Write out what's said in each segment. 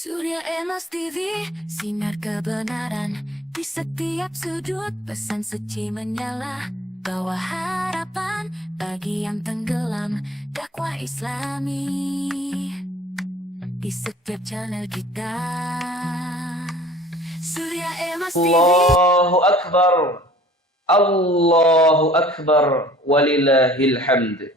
Surya Emas TV, sinar kebenaran di setiap sudut, pesan suci menyala, bawa harapan bagi yang tenggelam, dakwah Islami di setiap channel kita. Surya Emas TV. Allahu Akbar, Allahu Akbar, walillahil hamd.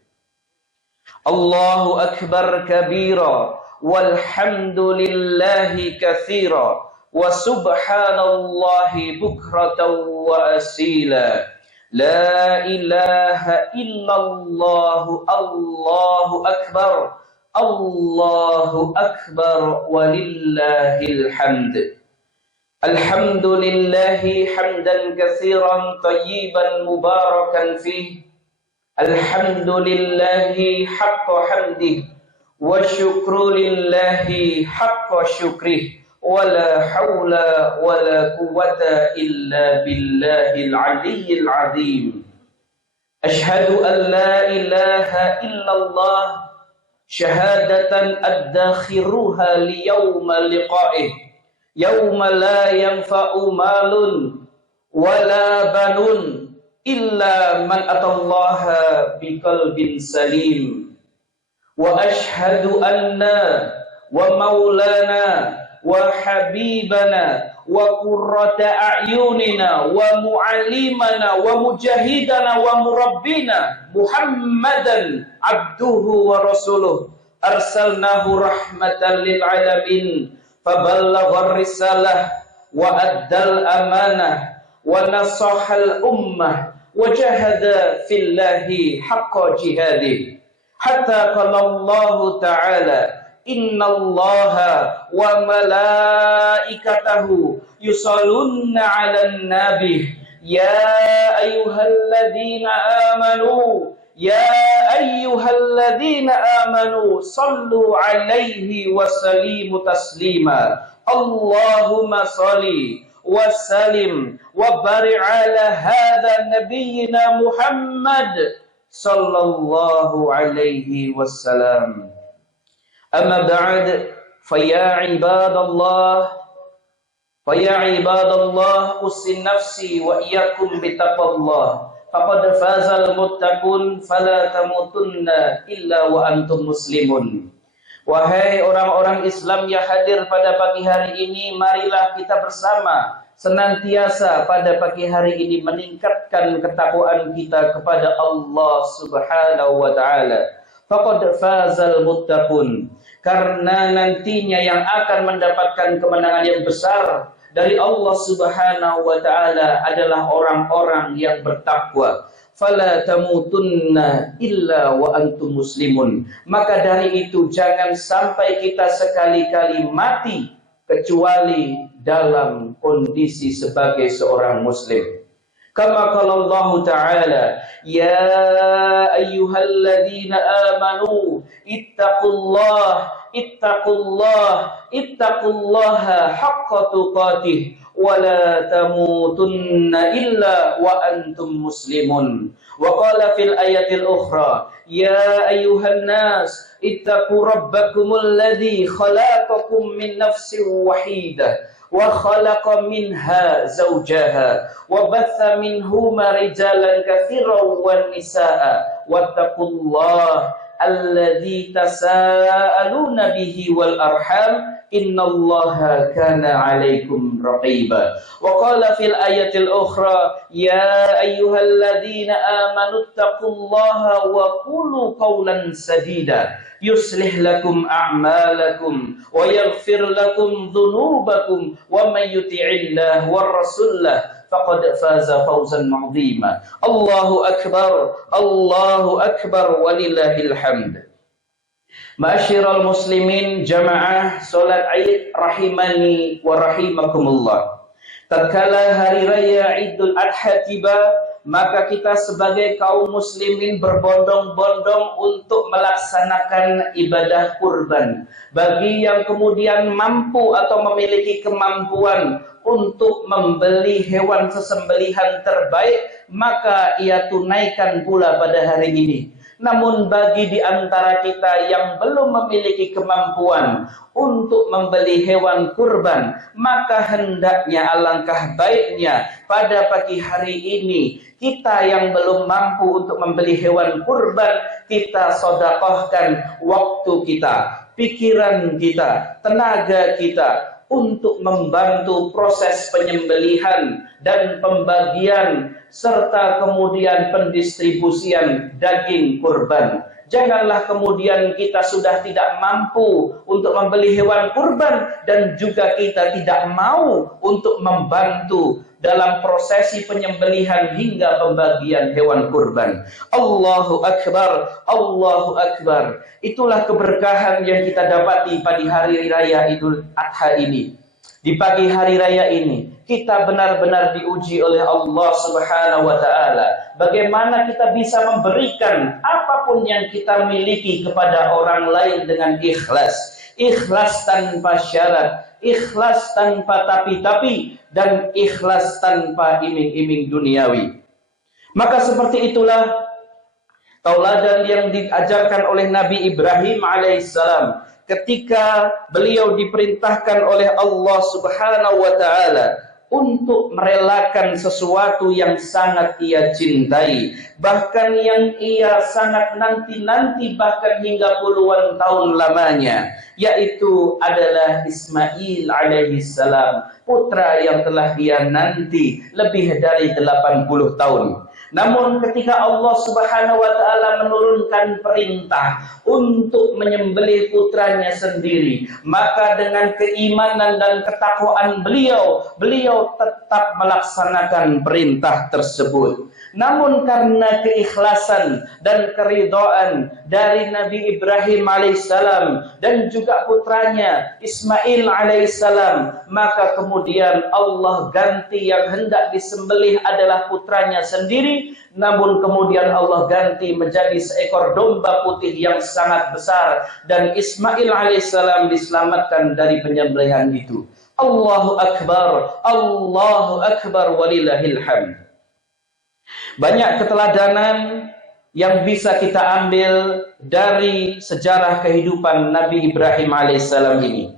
Allahu Akbar kabira, walhamdulillahi katsira, wa subhanallahi bukratan wa asila. La ilaha illallah, Allahu Akbar, Allahu Akbar, walillahil hamd. Alhamdulillahi hamdan katsiran tayyiban mubarakan fih. Alhamdulillahi haqqa hamdih, wa syukru lillahi haqqa syukrih, wa la hawla wa la quwwata illa billahil aliyyil azim. Ashhadu an la ilaha illallah syahadatan addakhiruha liyawma liqa'ih, yawma la yanfa'u malun wala banun illa man atallaha biqalbin salim. Wa ashhadu anna wa maulana wa habibana wa qurrata a'yunina wa mu'allimana wa mujahidana wa murabbina Muhammadan abduhu wa rasuluh arsalnahu rahmatan lil alamin faballagha risalah wa addal amanah wa nasahal ummah wa jahada fillahi haqqa jihadih hatta qala Allah ta'ala innallaha wa malaikatahu yusalluna 'alan nabi ya ayyuhalladzina amanu sallu 'alaihi wa sallimu taslima. Allahumma salli wa sallim wa barik ala hadha nabiyyina Muhammad sallallahu alaihi wasallam. Amma ba'd, faya ibadallah usin nafsi wa iyyakum bitaqwallah. Faqad fazal muttaqun fala tamutunna illa wa antum muslimun. Wahai orang-orang Islam yang hadir pada pagi hari ini, marilah kita bersama senantiasa pada pagi hari ini meningkatkan ketakwaan kita kepada Allah Subhanahu wa taala. Faqad fazal muttaqun, karena nantinya yang akan mendapatkan kemenangan yang besar dari Allah Subhanahu wa taala adalah orang-orang yang bertakwa. Fala tamutunna illa wa antum muslimun. Maka dari itu jangan sampai kita sekali-kali mati kecuali dalam kondisi sebagai seorang muslim. Kama qala Allah Ta'ala, ya ayyuhalladzina amanu ittaqullaha haqqa tuqatih wa la tamutunna illa wa antum muslimun. Wa qala fil ayatil ukhra, ya ayyuhan nas ittaqu rabbakumul ladzi khalaqakum min nafsin wahidah wa khalaqa minha zawjaha wa batha minhuma rijalan katsiran wan nisaa wattaqullaha alladzi tasaaluna bihi wal arham innallaha kana 'alaikum raqiba. Wa qala fil ayatil ukhra, ya ayyuhalladzina amanu taqullaha wa qulu qawlan sadida yuslih lakum a'malakum wa yaghfir lakum dhunubakum wa may yuti'illah war rasulah faqad faza fawzan 'azima. Allahu akbar walillahil hamd. Ma'asyiral muslimin, jamaah salat Id rahimani wa rahimakumullah. Tatkala hari raya Idul Adha tiba, maka kita sebagai kaum muslimin berbondong-bondong untuk melaksanakan ibadah kurban. Bagi yang kemudian mampu atau memiliki kemampuan untuk membeli hewan sesembelihan terbaik, maka ia tunaikan pula pada hari ini. Namun bagi di antara kita yang belum memiliki kemampuan untuk membeli hewan kurban, maka hendaknya alangkah baiknya pada pagi hari ini kita yang belum mampu untuk membeli hewan kurban, kita sedekahkan waktu kita, pikiran kita, tenaga kita untuk membantu proses penyembelihan dan pembagian serta kemudian pendistribusian daging kurban. Janganlah kemudian kita sudah tidak mampu untuk membeli hewan kurban dan juga kita tidak mau untuk membantu dalam prosesi penyembelihan hingga pembagian hewan kurban. Allahu Akbar, Allahu Akbar. Itulah keberkahan yang kita dapati pada hari raya Idul Adha ini. Di pagi hari raya ini, kita benar-benar diuji oleh Allah Subhanahu wa Ta'ala. Bagaimana kita bisa memberikan apapun yang kita miliki kepada orang lain dengan ikhlas. Ikhlas tanpa syarat, ikhlas tanpa tapi-tapi, dan ikhlas tanpa iming-iming duniawi. Maka seperti itulah tauladan yang diajarkan oleh Nabi Ibrahim alaihissalam ketika beliau diperintahkan oleh Allah Subhanahu wa Ta'ala untuk merelakan sesuatu yang sangat ia cintai, bahkan yang ia sangat nanti-nanti, bahkan hingga puluhan tahun lamanya, yaitu adalah Ismail alaihissalam, putra yang telah ia nanti lebih dari 80 tahun. Namun ketika Allah Subhanahu wa Ta'ala menurunkan perintah untuk menyembelih putranya sendiri, maka dengan keimanan dan ketakwaan beliau tetap melaksanakan perintah tersebut. Namun karena keikhlasan dan keridhaan dari Nabi Ibrahim alaihissalam dan juga putranya Ismail alaihissalam, maka kemudian Allah ganti yang hendak disembelih adalah putranya sendiri, namun kemudian Allah ganti menjadi seekor domba putih yang sangat besar, dan Ismail alaihissalam diselamatkan dari penyembelihan itu. Allahu Akbar, Allahu Akbar, walillahil hamd. Banyak keteladanan yang bisa kita ambil dari sejarah kehidupan Nabi Ibrahim alaihissalam ini.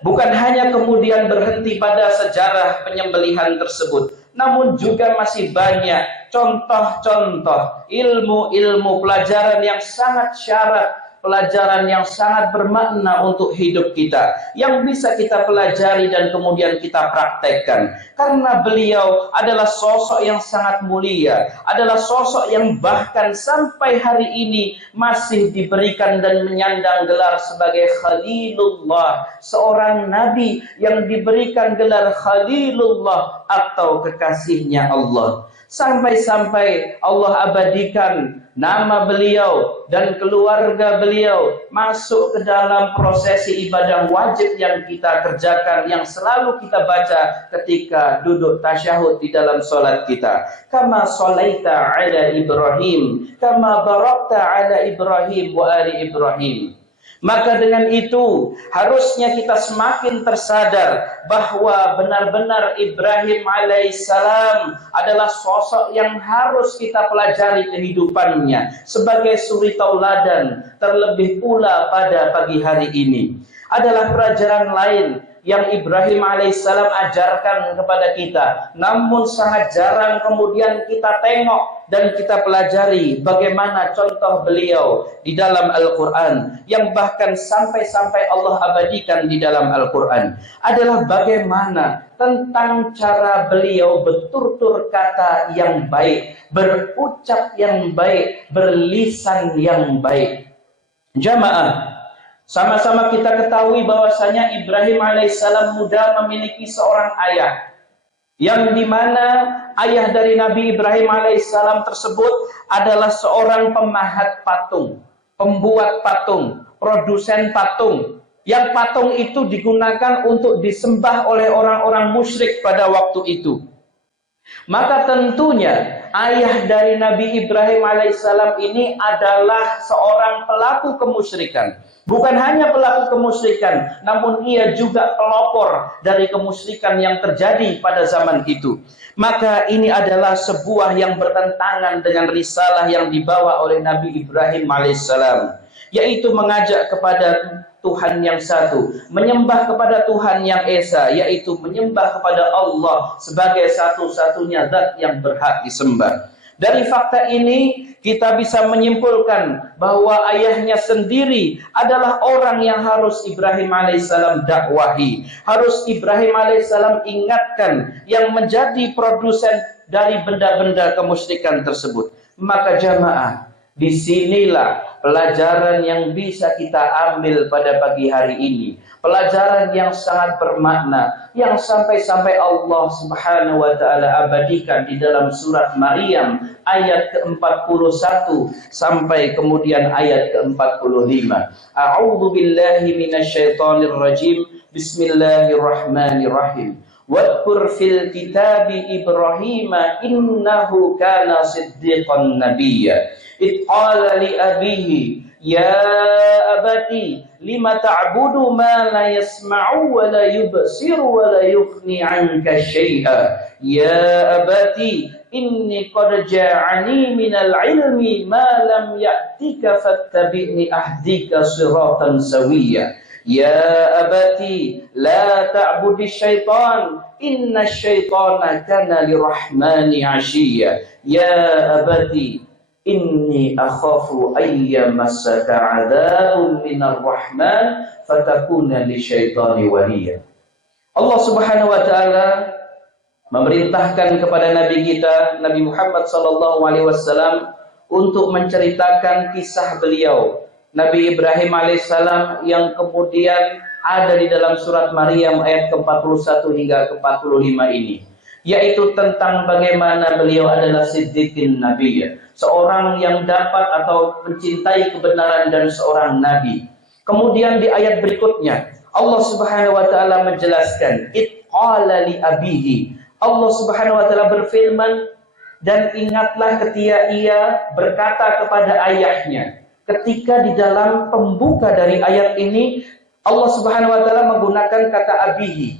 Bukan hanya kemudian berhenti pada sejarah penyembelihan tersebut, namun juga masih banyak contoh-contoh ilmu-ilmu pelajaran yang sangat syarat, pelajaran yang sangat bermakna untuk hidup kita, yang bisa kita pelajari dan kemudian kita praktekkan. Karena beliau adalah sosok yang sangat mulia, adalah sosok yang bahkan sampai hari ini masih diberikan dan menyandang gelar sebagai Khalilullah, seorang nabi yang diberikan gelar Khalilullah atau kekasihnya Allah. Sampai-sampai Allah abadikan nama beliau dan keluarga beliau masuk ke dalam prosesi ibadah wajib yang kita kerjakan, yang selalu kita baca ketika duduk tasyahud di dalam solat kita. Kama sholaita ala Ibrahim, kama barakta ala Ibrahim wa ali Ibrahim. Maka dengan itu harusnya kita semakin tersadar bahwa benar-benar Ibrahim alaihissalam adalah sosok yang harus kita pelajari kehidupannya sebagai suri tauladan. Terlebih pula pada pagi hari ini adalah pelajaran lain yang Ibrahim alaihissalam ajarkan kepada kita, namun sangat jarang kemudian kita tengok dan kita pelajari bagaimana contoh beliau di dalam Al-Quran, yang bahkan sampai-sampai Allah abadikan di dalam Al-Quran, adalah bagaimana tentang cara beliau bertutur kata yang baik, berucap yang baik, berlisan yang baik. Jamaah, sama-sama kita ketahui bahwasanya Ibrahim alaihissalam muda memiliki seorang ayah, yang dimana ayah dari Nabi Ibrahim alaihissalam tersebut adalah seorang pemahat patung, pembuat patung, produsen patung, yang patung itu digunakan untuk disembah oleh orang-orang musyrik pada waktu itu. Maka tentunya ayah dari Nabi Ibrahim alaihissalam ini adalah seorang pelaku kemusyrikan. Bukan hanya pelaku kemusyrikan, namun ia juga pelopor dari kemusyrikan yang terjadi pada zaman itu. Maka ini adalah sebuah yang bertentangan dengan risalah yang dibawa oleh Nabi Ibrahim alaihissalam, yaitu mengajak kepada Tuhan yang satu, menyembah kepada Tuhan yang esa, yaitu menyembah kepada Allah sebagai satu-satunya zat yang berhak disembah. Dari fakta ini kita bisa menyimpulkan bahwa ayahnya sendiri adalah orang yang harus Ibrahim alaihissalam dakwahi, harus Ibrahim alaihissalam ingatkan, yang menjadi produsen dari benda-benda kemusyrikan tersebut. Maka jamaah, disinilah pelajaran yang bisa kita ambil pada pagi hari ini. Pelajaran yang sangat bermakna, yang sampai-sampai Allah Subhanahu wa Ta'ala abadikan di dalam surat Maryam ayat ke-41 sampai kemudian ayat ke-45. A'udzu billahi minasyaitonir rajim. Bismillahirrahmanirrahim. Wadkur fil kitabi Ibrahim innahu kana siddiqan nabiyya. Idh qala li abihi ya abati lima ta'budu ma la yasma'u wa la yubsiru wa la yughni 'anka syai'a. Ya abati inni qad ja'ani minal ilmi ma lam ya'tika fattabi'ni ahdika siratan sawiyya. Ya abati la ta'budi syaitan inna syaitana kana lirahmani 'ashiyya. Ya abati inni akhafu ayyamassaka 'adzabun minar rahman fatakuna lisyaitani waliya. Allah Subhanahu wa Ta'ala memerintahkan kepada nabi kita Nabi Muhammad sallallahu alaihi wasallam untuk menceritakan kisah beliau Nabi Ibrahim alaihissalam yang kemudian ada di dalam surat Maryam ayat ke-41 hingga ke-45 ini, yaitu tentang bagaimana beliau adalah siddiqin nabiyya, seorang yang dapat atau mencintai kebenaran dan seorang nabi. Kemudian di ayat berikutnya Allah Subhanahu wa Ta'ala menjelaskan, id qala li abihi. Allah Subhanahu wa Ta'ala berfirman, dan ingatlah ketika ia berkata kepada ayahnya. Ketika di dalam pembuka dari ayat ini Allah Subhanahu wa Ta'ala menggunakan kata abihi,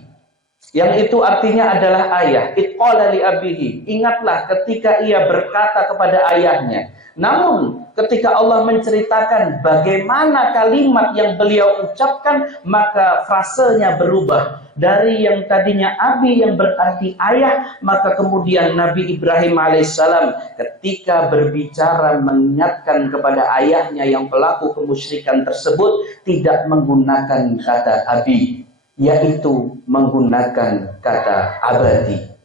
yang itu artinya adalah ayah. Id qala li abihi. Ingatlah ketika ia berkata kepada ayahnya. Namun ketika Allah menceritakan bagaimana kalimat yang beliau ucapkan, maka frasenya berubah. Dari yang tadinya abi yang berarti ayah, maka kemudian Nabi Ibrahim alaihissalam ketika berbicara mengingatkan kepada ayahnya yang pelaku kemusyrikan tersebut tidak menggunakan kata abi, yaitu menggunakan kata abadi.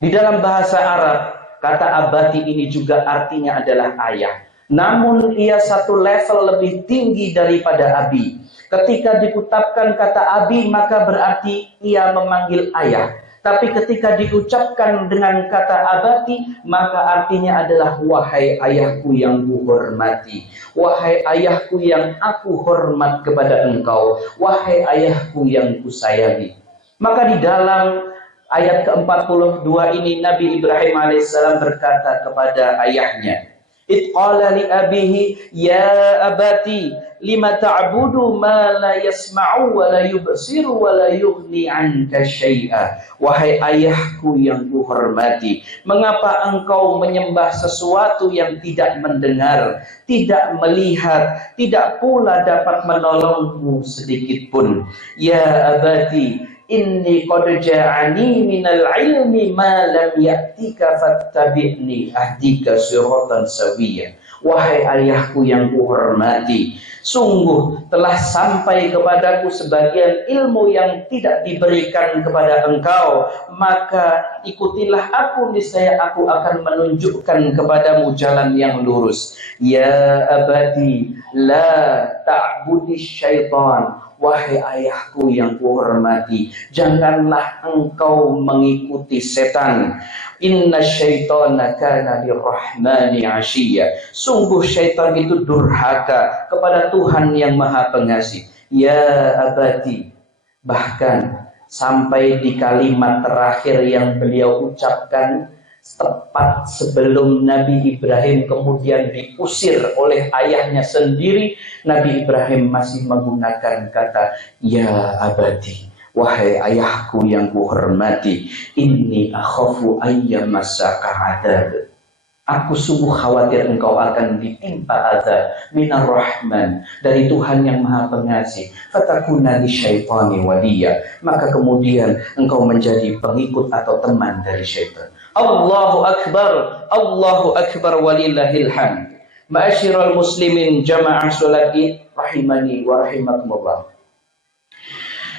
Di dalam bahasa Arab, kata abadi ini juga artinya adalah ayah. Namun ia satu level lebih tinggi daripada abi. Ketika diucapkan kata abi, maka berarti ia memanggil ayah. Tapi ketika diucapkan dengan kata abadi, maka artinya adalah wahai ayahku yang kuhormati, wahai ayahku yang aku hormat kepada engkau, wahai ayahku yang kusayangi. Maka di dalam ayat ke-42 ini Nabi Ibrahim alaihissalam berkata kepada ayahnya, id qala li abihi ya abati lima ta'budu ma la yasma'u wa la yubsiru wa la yughni 'anka syai'a. Wahai ayahku yang kuhormati, mengapa engkau menyembah sesuatu yang tidak mendengar, tidak melihat, tidak pula dapat menolongmu sedikit pun. Ya abati inni qad ja'ani minal ilmi ma lam ya'tika fattabi'ni ahdika siratan sawiyya. Wahai ayahku yang kuhormati, sungguh telah sampai kepadaku sebagian ilmu yang tidak diberikan kepada engkau, maka ikutilah aku, niscaya aku akan menunjukkan kepadamu jalan yang lurus. Ya abadi la ta'budi syaitan. Wahai ayahku yang kuhormati, janganlah engkau mengikuti setan. Inna syaitana kana lirrahmani 'ashiyya. Sungguh syaitan itu durhaka kepada Tuhan yang Maha Pengasih. Ya abadi. Bahkan sampai di kalimat terakhir yang beliau ucapkan, tepat sebelum Nabi Ibrahim kemudian diusir oleh ayahnya sendiri, Nabi Ibrahim masih menggunakan kata ya abadi, wahai ayahku yang kuhormati, inni akhafu ayyamassaka adzab. Aku sungguh khawatir engkau akan ditimpa azab minar rahman, dari Tuhan yang maha pengasih, fatakuna lisyaitani waliya, maka kemudian engkau menjadi pengikut atau teman dari syaitan. Allahu akbar walillahil hamd. Ma'asyiral muslimin jamaah salat Id rahimani wa rahimakumullah.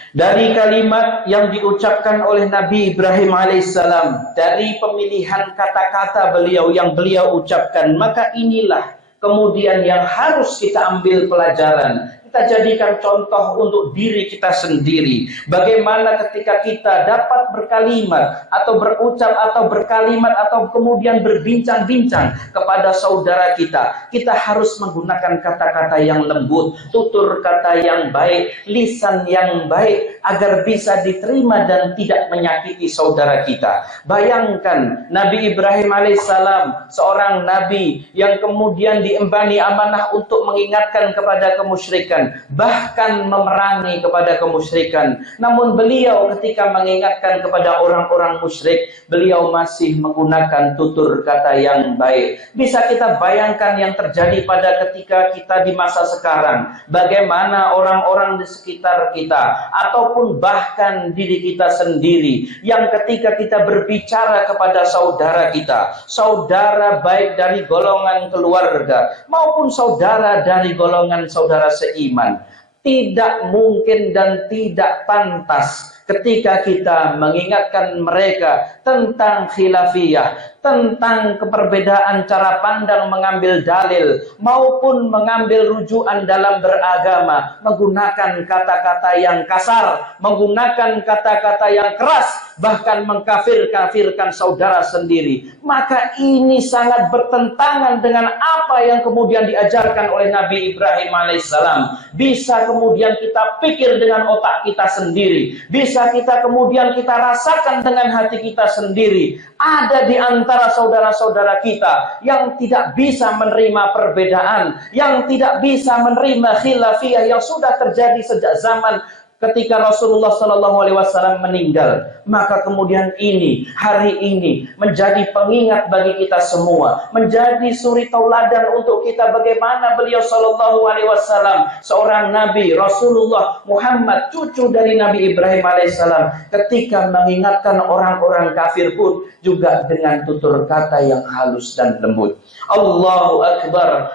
Dari kalimat yang diucapkan oleh Nabi Ibrahim alaihissalam, dari pemilihan kata-kata beliau yang beliau ucapkan, maka inilah kemudian yang harus kita ambil pelajaran. Kita jadikan contoh untuk diri kita sendiri. Bagaimana ketika kita dapat berkalimat atau berucap atau berkalimat atau kemudian berbincang-bincang kepada saudara kita, kita harus menggunakan kata-kata yang lembut, tutur kata yang baik, lisan yang baik, agar bisa diterima dan tidak menyakiti saudara kita. Bayangkan Nabi Ibrahim alaihissalam, seorang nabi yang kemudian diemban amanah untuk mengingatkan kepada kemusyrikan, bahkan memerangi kepada kemusyrikan. Namun beliau ketika mengingatkan kepada orang-orang musyrik, beliau masih menggunakan tutur kata yang baik. Bisa kita bayangkan yang terjadi pada ketika kita di masa sekarang, bagaimana orang-orang di sekitar kita ataupun bahkan diri kita sendiri, yang ketika kita berbicara kepada saudara kita, saudara baik dari golongan keluarga maupun saudara dari golongan saudara seiman, tidak mungkin dan tidak pantas ketika kita mengingatkan mereka tentang khilafiyah, tentang keperbedaan cara pandang mengambil dalil maupun mengambil rujukan dalam beragama, menggunakan kata-kata yang kasar, menggunakan kata-kata yang keras, bahkan mengkafir-kafirkan saudara sendiri. Maka ini sangat bertentangan dengan apa yang kemudian diajarkan oleh Nabi Ibrahim alaihissalam. Bisa kemudian kita pikir dengan otak kita sendiri, bisa kita kemudian kita rasakan dengan hati kita sendiri. Ada di antara saudara-saudara kita yang tidak bisa menerima perbedaan, yang tidak bisa menerima khilafiyah yang sudah terjadi sejak zaman ketika Rasulullah SAW meninggal. Maka kemudian ini, hari ini menjadi pengingat bagi kita semua, menjadi suri tauladan untuk kita bagaimana beliau SAW, seorang Nabi Rasulullah Muhammad, cucu dari Nabi Ibrahim alaihissalam, ketika mengingatkan orang-orang kafir pun juga dengan tutur kata yang halus dan lembut. Allahu akbar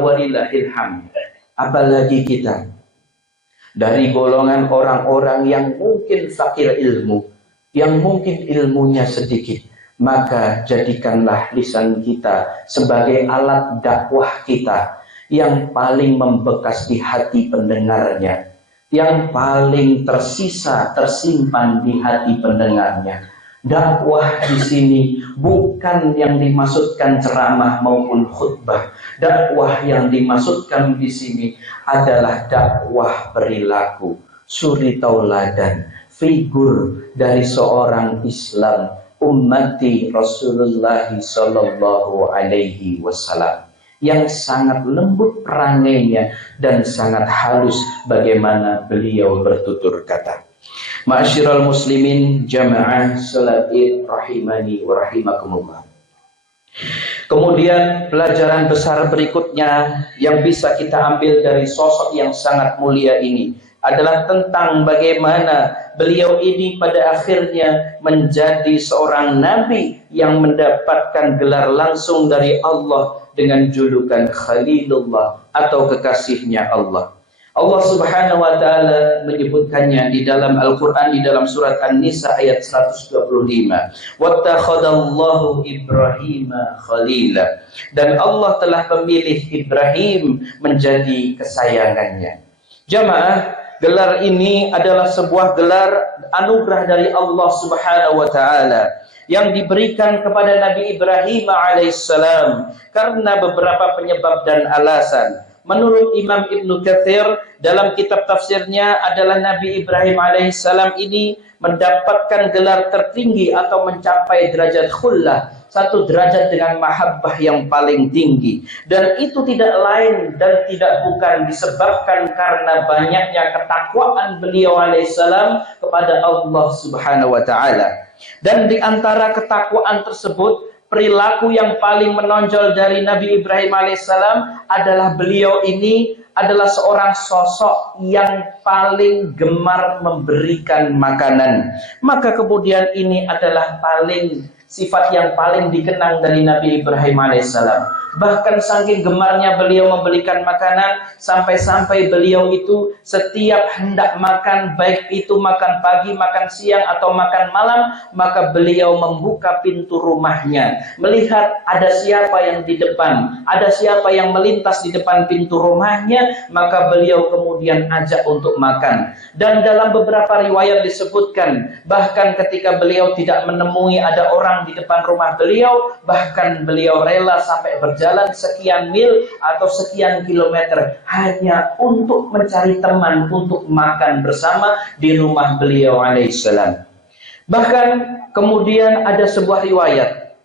walillahil hamd. Apalagi kita dari golongan orang-orang yang mungkin fakir ilmu, yang mungkin ilmunya sedikit, maka jadikanlah lisan kita sebagai alat dakwah kita yang paling membekas di hati pendengarnya, yang paling tersimpan di hati pendengarnya. Dakwah di sini bukan yang dimaksudkan ceramah maupun khutbah. Dakwah yang dimaksudkan di sini adalah dakwah perilaku, suri tauladan, figur dari seorang Islam, ummati Rasulullah sallallahu alaihi wasallam, yang sangat lembut perangainya dan sangat halus bagaimana beliau bertutur kata. Ma'asyiral muslimin jamaah salat Id rahimani wa rahimakumullah. Kemudian pelajaran besar berikutnya yang bisa kita ambil dari sosok yang sangat mulia ini adalah tentang bagaimana beliau ini pada akhirnya menjadi seorang nabi yang mendapatkan gelar langsung dari Allah dengan julukan Khalilullah atau kekasihnya Allah. Allah Subhanahu wa taala menyebutkannya di dalam Al-Qur'an di dalam surat An-Nisa ayat 125. Wattakhadallahu Ibrahima khalila. Dan Allah telah memilih Ibrahim menjadi kesayangannya. Jamaah, gelar ini adalah sebuah gelar anugerah dari Allah Subhanahu wa taala yang diberikan kepada Nabi Ibrahim alaihissalam karena beberapa penyebab dan alasan. menurut Imam Ibnu Katsir dalam kitab tafsirnya adalah Nabi Ibrahim alaihissalam ini mendapatkan gelar tertinggi atau mencapai derajat khullah, satu derajat dengan mahabbah yang paling tinggi, dan itu tidak lain dan tidak bukan disebabkan karena banyaknya ketakwaan beliau alaihissalam kepada Allah Subhanahu wa taala. Dan di antara ketakwaan tersebut, perilaku yang paling menonjol dari Nabi Ibrahim alaihissalam adalah beliau ini adalah seorang sosok yang paling gemar memberikan makanan. Maka kemudian ini adalah sifat yang paling dikenang dari Nabi Ibrahim alaihissalam. Bahkan saking gemarnya beliau memberikan makanan, sampai-sampai beliau itu setiap hendak makan, baik itu makan pagi, makan siang, atau makan malam, maka beliau membuka pintu rumahnya, melihat ada siapa yang di depan, ada siapa yang melintas di depan pintu rumahnya, maka beliau kemudian ajak untuk makan. Dan dalam beberapa riwayat disebutkan, bahkan ketika beliau tidak menemui ada orang di depan rumah beliau, bahkan beliau rela sampai berjalan sekian mil atau sekian kilometer hanya untuk mencari teman untuk makan bersama di rumah beliau alaihissalam. Bahkan kemudian ada sebuah riwayat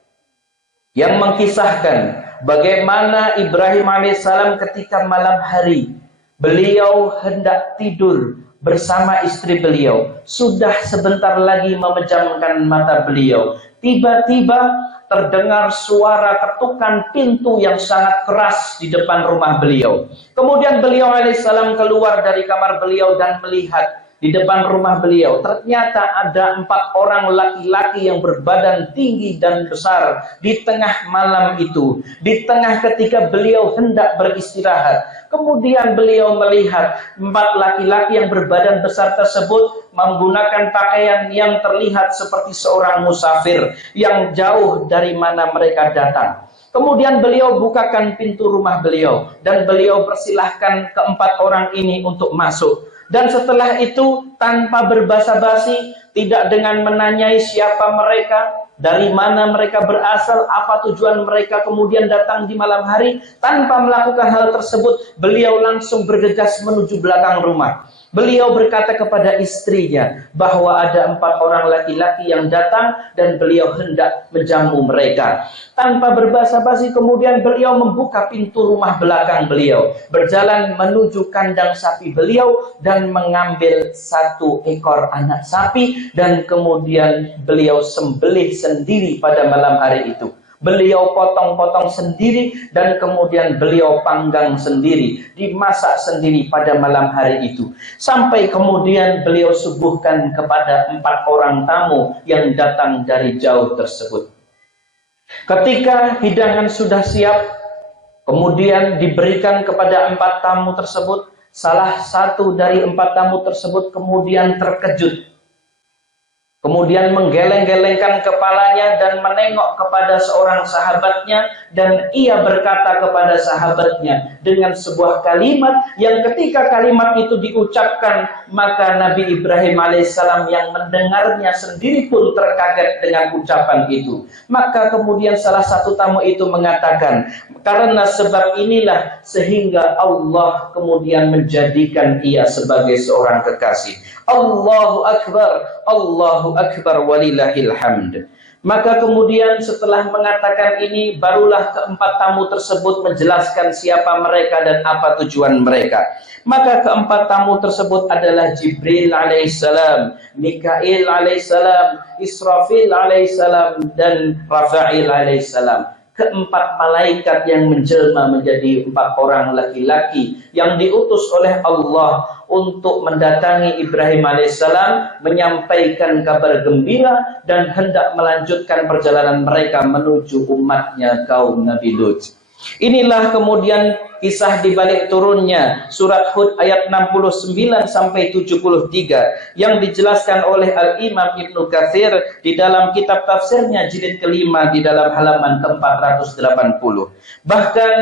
yang mengkisahkan bagaimana Ibrahim alaihissalam ketika malam hari beliau hendak tidur bersama istri beliau, sudah sebentar lagi memejamkan mata beliau, tiba-tiba terdengar suara ketukan pintu yang sangat keras di depan rumah beliau. Kemudian beliau alaihissalam keluar dari kamar beliau dan melihat di depan rumah beliau ternyata ada 4 orang laki-laki yang berbadan tinggi dan besar di tengah malam itu, di tengah ketika beliau hendak beristirahat. Kemudian beliau melihat 4 laki-laki yang berbadan besar tersebut menggunakan pakaian yang terlihat seperti seorang musafir yang jauh dari mana mereka datang. Kemudian beliau bukakan pintu rumah beliau dan beliau persilahkan ke-4 orang ini untuk masuk. Dan setelah itu tanpa berbasa-basi, tidak dengan menanyai siapa mereka, dari mana mereka berasal, apa tujuan mereka kemudian datang di malam hari, tanpa melakukan hal tersebut, beliau langsung bergegas menuju belakang rumah. Beliau berkata kepada istrinya bahwa ada 4 orang laki-laki yang datang dan beliau hendak menjamu mereka. Tanpa berbasa-basi kemudian beliau membuka pintu rumah belakang beliau, berjalan menuju kandang sapi beliau dan mengambil 1 ekor anak sapi dan kemudian beliau sembelih sendiri pada malam hari itu. Beliau potong-potong sendiri dan kemudian beliau panggang sendiri, dimasak sendiri pada malam hari itu. Sampai kemudian beliau suguhkan kepada 4 orang tamu yang datang dari jauh tersebut. Ketika hidangan sudah siap, kemudian diberikan kepada 4 tamu tersebut. Salah satu dari 4 tamu tersebut kemudian terkejut. Kemudian menggeleng-gelengkan kepalanya dan menengok kepada seorang sahabatnya, dan ia berkata kepada sahabatnya dengan sebuah kalimat yang ketika kalimat itu diucapkan, maka Nabi Ibrahim alaihissalam yang mendengarnya sendiri pun terkaget dengan ucapan itu. Maka kemudian salah satu tamu itu mengatakan, karena sebab inilah sehingga Allah kemudian menjadikan ia sebagai seorang kekasih. Allahu Akbar, Allahu Akbar walillahil hamd. Maka kemudian setelah mengatakan ini, barulah ke-4 tamu tersebut menjelaskan siapa mereka dan apa tujuan mereka. Maka ke-4 tamu tersebut adalah Jibril alaihissalam, Mikail alaihissalam, Israfil alaihissalam, dan Rafa'il alaihissalam. Ke-4 malaikat yang menjelma menjadi 4 orang laki-laki yang diutus oleh Allah untuk mendatangi Ibrahim alaihissalam, menyampaikan kabar gembira dan hendak melanjutkan perjalanan mereka menuju umatnya kaum Nabi Lut. Inilah kemudian kisah di balik turunnya surat Hud ayat 69 sampai 73 yang dijelaskan oleh Al-Imam Ibnu Katsir di dalam kitab tafsirnya jilid ke-5 di dalam halaman ke-480. Bahkan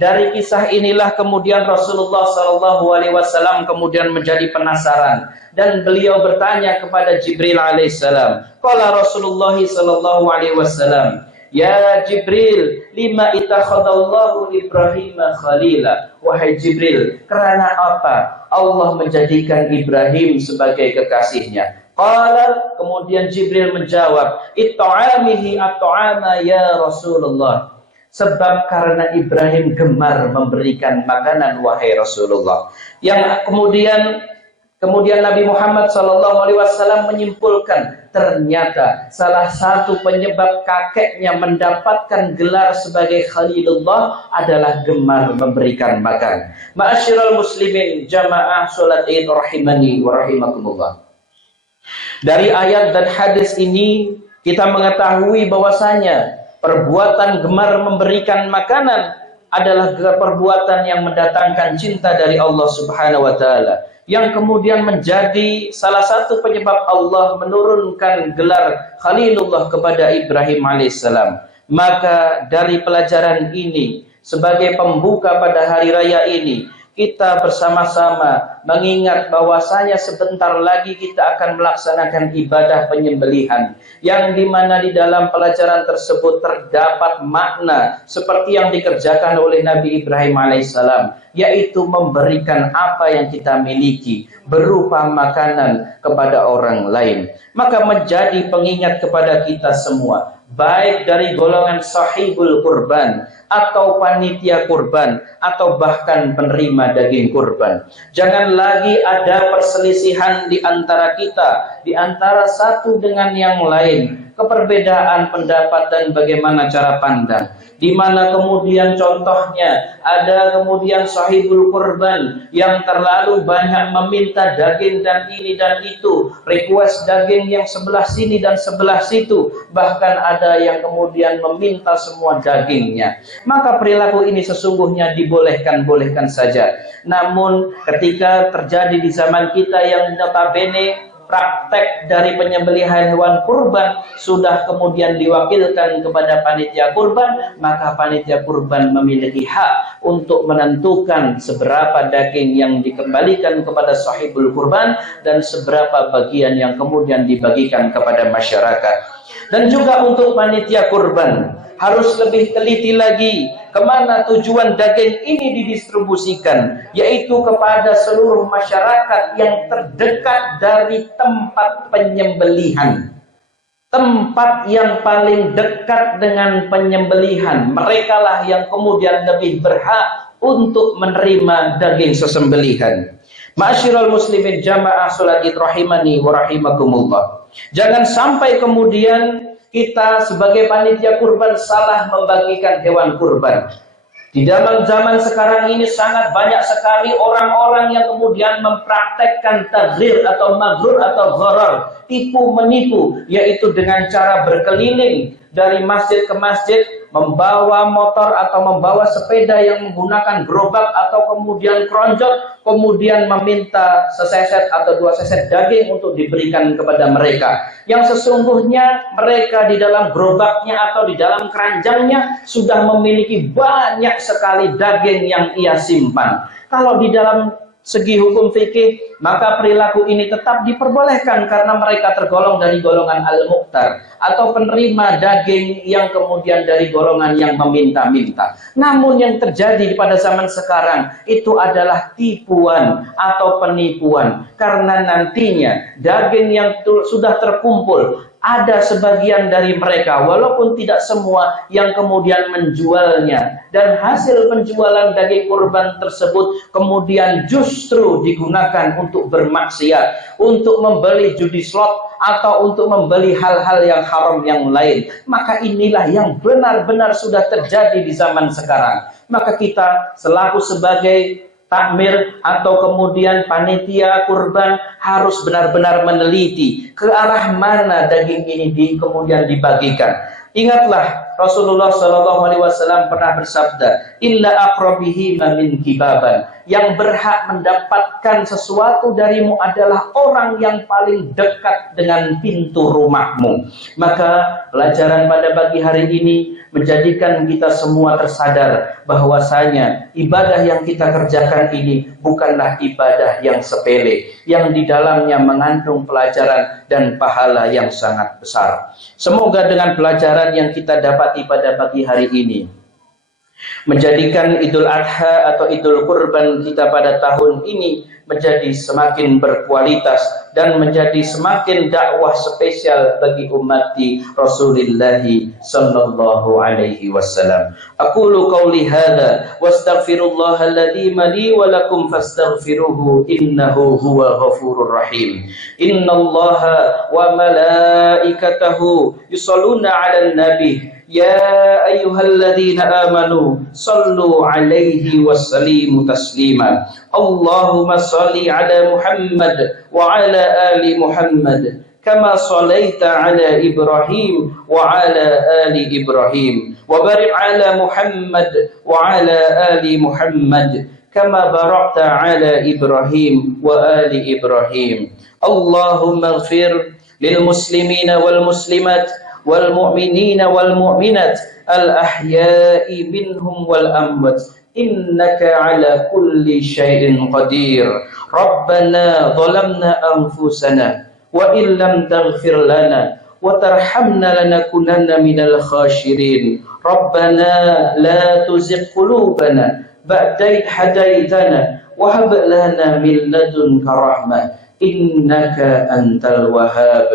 dari kisah inilah kemudian Rasulullah SAW kemudian menjadi penasaran dan beliau bertanya kepada Jibril alaihissalam. Qala Rasulullah SAW, ya Jibril, lima itakhadallahu Ibrahim khalila wahai Jibril, karena apa Allah menjadikan Ibrahim sebagai kekasihnya? Qala, kemudian Jibril menjawab, itta'amihi at-ta'ama ya Rasulullah. Sebab karena Ibrahim gemar memberikan makanan wahai Rasulullah. Yang kemudian Nabi Muhammad SAW menyimpulkan, ternyata salah satu penyebab kakeknya mendapatkan gelar sebagai Khalilullah adalah gemar memberikan makan. Ma'asyiral muslimin jamaah salat Id rahimani wa rahimakumullah. Dari ayat dan hadis ini kita mengetahui bahwasanya perbuatan gemar memberikan makanan adalah perbuatan yang mendatangkan cinta dari Allah Subhanahu wa taala, yang kemudian menjadi salah satu penyebab Allah menurunkan gelar Khalilullah kepada Ibrahim alaihissalam. Maka dari pelajaran ini, sebagai pembuka pada hari raya ini, kita bersama-sama mengingat bahwasanya sebentar lagi kita akan melaksanakan ibadah penyembelihan, yang dimana di dalam pelajaran tersebut terdapat makna seperti yang dikerjakan oleh Nabi Ibrahim alaihissalam, yaitu memberikan apa yang kita miliki berupa makanan kepada orang lain. Maka menjadi pengingat kepada kita semua, baik dari golongan sahibul kurban atau panitia kurban atau bahkan penerima daging kurban, jangan lagi ada perselisihan di antara kita, di antara satu dengan yang lain, keperbedaan pendapat dan bagaimana cara pandang, di mana kemudian contohnya ada kemudian sahibul kurban yang terlalu banyak meminta daging dan ini dan itu, request daging yang sebelah sini dan sebelah situ, bahkan ada yang kemudian meminta semua dagingnya. Maka perilaku ini sesungguhnya dibolehkan-bolehkan saja. Namun ketika terjadi di zaman kita yang notabene praktek dari penyembelihan hewan kurban sudah kemudian diwakilkan kepada panitia kurban, maka panitia kurban memiliki hak untuk menentukan seberapa daging yang dikembalikan kepada sahibul kurban dan seberapa bagian yang kemudian dibagikan kepada masyarakat. Dan juga untuk panitia kurban harus lebih teliti lagi kemana tujuan daging ini didistribusikan, yaitu kepada seluruh masyarakat yang terdekat dari tempat penyembelihan. Tempat yang paling dekat dengan penyembelihan, merekalah yang kemudian lebih berhak untuk menerima daging sesembelihan. Ma'asyiral muslimin jamaah salat Id rahimani wa rahimakumullah. Jangan sampai kemudian kita sebagai panitia kurban salah membagikan hewan kurban. Di dalam zaman sekarang ini sangat banyak sekali orang-orang yang kemudian mempraktekkan taghir atau maghrur atau gharar, tipu menipu, yaitu dengan cara berkeliling dari masjid ke masjid, membawa motor atau membawa sepeda yang menggunakan gerobak atau kemudian keronjot, kemudian meminta seseset atau 2 seset daging untuk diberikan kepada mereka, yang sesungguhnya mereka di dalam gerobaknya atau di dalam keranjangnya sudah memiliki banyak sekali daging yang ia simpan. Kalau di dalam segi hukum fikih, maka perilaku ini tetap diperbolehkan karena mereka tergolong dari golongan al-muqtar atau penerima daging yang kemudian dari golongan yang meminta-minta. Namun yang terjadi pada zaman sekarang itu adalah tipuan atau penipuan, karena nantinya daging yang sudah terkumpul, ada sebagian dari mereka, walaupun tidak semua, yang kemudian menjualnya, dan hasil penjualan daging kurban tersebut kemudian justru digunakan untuk bermaksiat, untuk membeli judi slot atau untuk membeli hal-hal yang haram yang lain. Maka inilah yang benar-benar sudah terjadi di zaman sekarang. Maka kita selaku sebagai takmir atau kemudian panitia kurban harus benar-benar meneliti ke arah mana daging ini kemudian dibagikan. Ingatlah Rasulullah SAW pernah bersabda, illa aqrabihi min kibaban, yang berhak mendapatkan sesuatu darimu adalah orang yang paling dekat dengan pintu rumahmu. Maka pelajaran pada pagi hari ini menjadikan kita semua tersadar bahwasanya ibadah yang kita kerjakan ini bukanlah ibadah yang sepele, yang di dalamnya mengandung pelajaran dan pahala yang sangat besar. Semoga dengan pelajaran yang kita dapati pada pagi hari ini, menjadikan Idul Adha atau Idul Kurban kita pada tahun ini menjadi semakin berkualitas dan menjadi semakin dakwah spesial bagi umat Rasulullah sallallahu alaihi wasallam. Aqulu qauli hadza wastaghfirullahal li wa lakum fastaghfiruhu innahu huwal ghafurur rahim. Innallaha wa malaikatahu yusholluna 'alan nabi ya ayyuhalladzina amanu sallu 'alaihi wasallimu taslima. Allahumma salli 'ala Muhammad wa 'ala ali Muhammad kama shallaita 'ala Ibrahim wa 'ala ali Ibrahim wa barik 'ala Muhammad wa 'ala ali Muhammad kama barakta 'ala Ibrahim wa ali Ibrahim. Allahumma ighfir lil muslimina wal muslimat wal mu'minina wal mu'minat al ahya'i minhum wal amwat innaka ala kulli syai'in qadir. Rabbana zalamna anfusana wa illam taghfir lana wa tarhamna lanakunanna minal khashirin. Rabbana la tuzigh qulubana ba'da idh hadaitana wa hab lana min ladunka rahmah innaka antal wahhab.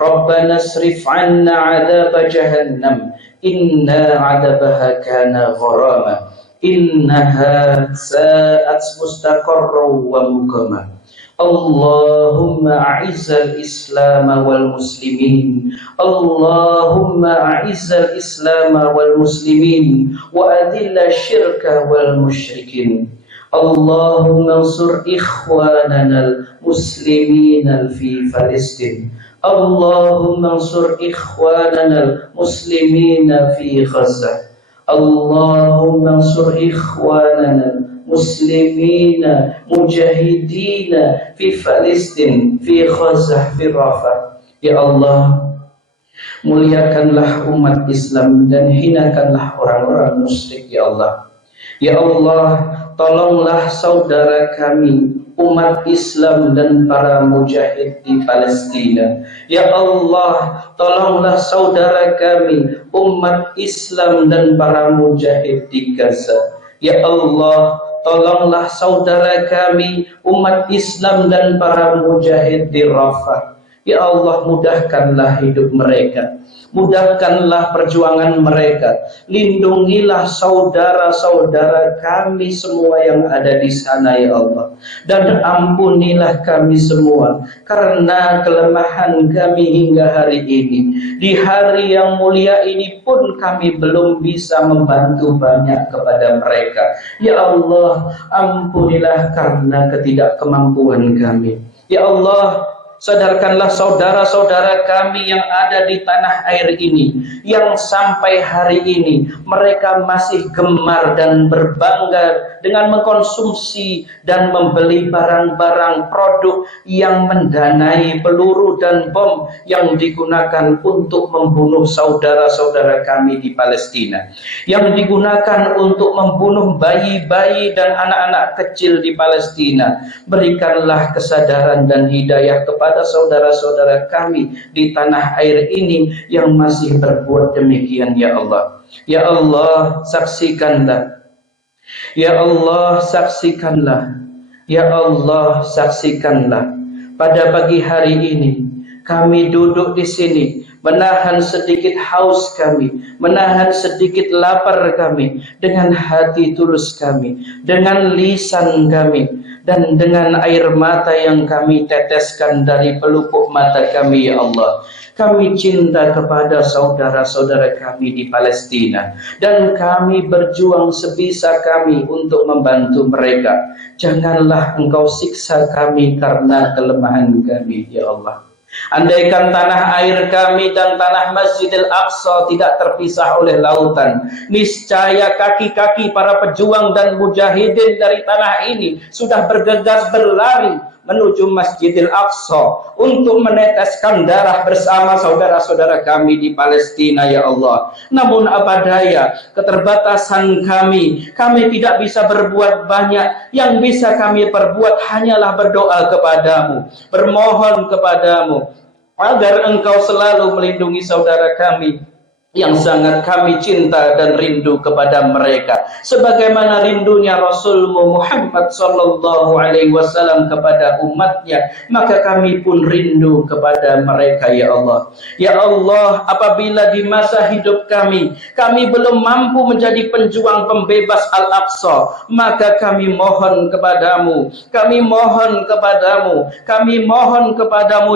Rabbana asrif 'anna 'adzab jahannam inna 'adzabaha kana gharama innaha sa'at mustaqarran wa muqama. Allahumma a'izzal Islam wal muslimin. Allahumma a'izzal Islam wal muslimin wa adilla syirka wal musyrikin. Allahumma ansur ikhwanana al-muslimina fi Palestin. Allahumma ansur ikhwanana al-muslimina fi Gaza. Allahumma ansur ikhwanana al-muslimina mujahidina fi Palestin, fi Gaza, fi Rafah. Ya Allah, muliakanlah umat Islam dan hinakanlah orang-orang musyrik ya Allah. Ya Allah, tolonglah saudara kami umat Islam dan para mujahid di Palestina. Ya Allah, tolonglah saudara kami umat Islam dan para mujahid di Gaza. Ya Allah, tolonglah saudara kami umat Islam dan para mujahid di Rafah. Ya Allah, mudahkanlah hidup mereka, mudahkanlah perjuangan mereka, lindungilah saudara-saudara kami semua yang ada di sana ya Allah, dan ampunilah kami semua karena kelemahan kami hingga hari ini. Di hari yang mulia ini pun kami belum bisa membantu banyak kepada mereka. Ya Allah, ampunilah karena ketidakmampuan kami. Ya Allah, sadarkanlah saudara-saudara kami yang ada di tanah air ini, yang sampai hari ini mereka masih gemar dan berbangga dengan mengkonsumsi dan membeli barang-barang produk yang mendanai peluru dan bom yang digunakan untuk membunuh saudara-saudara kami di Palestina, yang digunakan untuk membunuh bayi-bayi dan anak-anak kecil di Palestina. Berikanlah kesadaran dan hidayah kepada saudara-saudara kami di tanah air ini yang masih berbuat demikian ya Allah. Ya Allah, saksikanlah. Ya Allah, saksikanlah. Ya Allah, saksikanlah. Pada pagi hari ini kami duduk di sini menahan sedikit haus kami, menahan sedikit lapar kami dengan hati tulus kami, dengan lisan kami, dan dengan air mata yang kami teteskan dari pelupuk mata kami ya Allah. Kami cinta kepada saudara-saudara kami di Palestina dan kami berjuang sebisa kami untuk membantu mereka. Janganlah Engkau siksa kami karena kelemahan kami ya Allah. Andaikan tanah air kami dan tanah Masjidil Aqsa tidak terpisah oleh lautan, niscaya kaki-kaki para pejuang dan mujahidin dari tanah ini sudah bergegas berlari menuju Masjidil Aqsa untuk meneteskan darah bersama saudara-saudara kami di Palestina ya Allah. Namun apa daya, keterbatasan kami tidak bisa berbuat banyak. Yang bisa kami perbuat hanyalah berdoa kepadamu, bermohon kepadamu agar Engkau selalu melindungi saudara kami yang sangat kami cinta dan rindu kepada mereka, sebagaimana rindunya Rasulmu Muhammad sallallahu alaihi wasallam kepada umatnya, maka kami pun rindu kepada mereka ya Allah. Ya Allah, apabila di masa hidup kami belum mampu menjadi penjuang pembebas Al-Aqsa, maka kami mohon kepadamu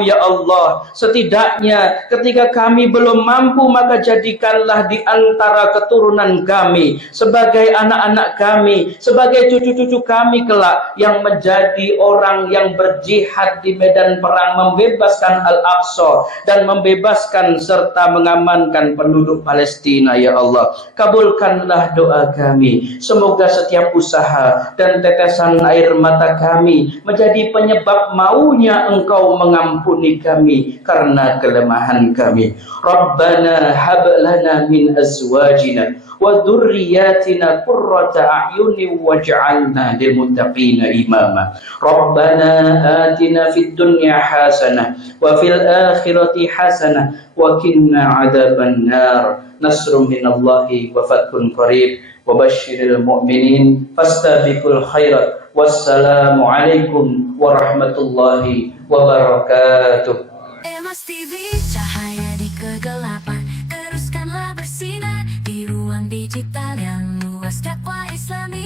ya Allah, setidaknya ketika kami belum mampu, maka jadikanlah di antara keturunan kami, sebagai anak-anak kami, sebagai cucu-cucu kami kelak, yang menjadi orang yang berjihad di medan perang membebaskan Al-Aqsa dan membebaskan serta mengamankan penduduk Palestina ya Allah. Kabulkanlah doa kami, semoga setiap usaha dan tetesan air mata kami menjadi penyebab maunya Engkau mengampuni kami karena kelemahan kami. Rabbana hab lana min azwajina wa dhurriyyatina qurrata a'yunin waj'alna lil muttaqina imama. Rabbana atina fid dunya hasanah wa fil akhirati hasanah wa qina adzaban nar. Nasrun minallahi wa fathun qarib wa basyiril mu'minin fastabiqul khairat. Wassalamu alaikum warahmatullahi wabarakatuh. Emas TV, cahaya di kegelapan, teruskanlah bersinar di ruang digital yang luas dakwah Islami.